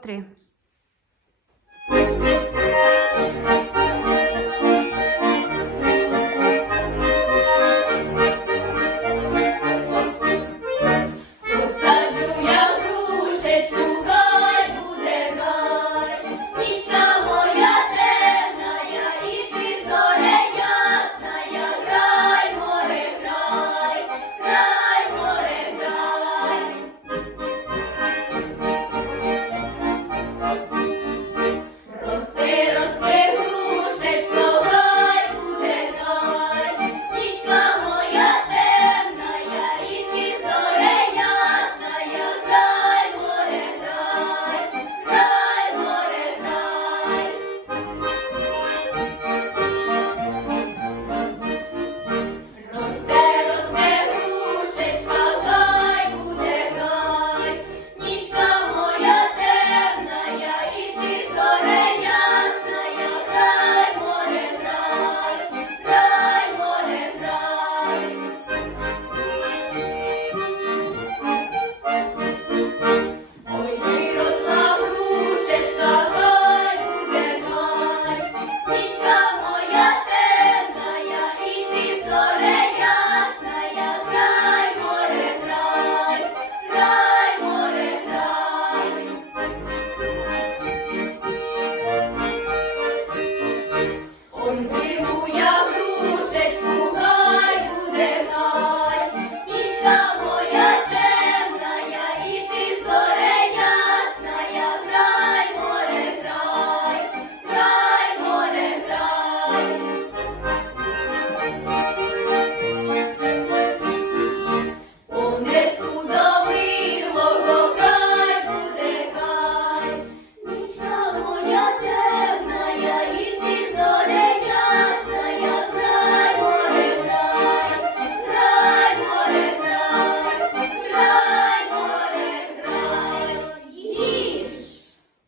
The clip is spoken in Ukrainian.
три.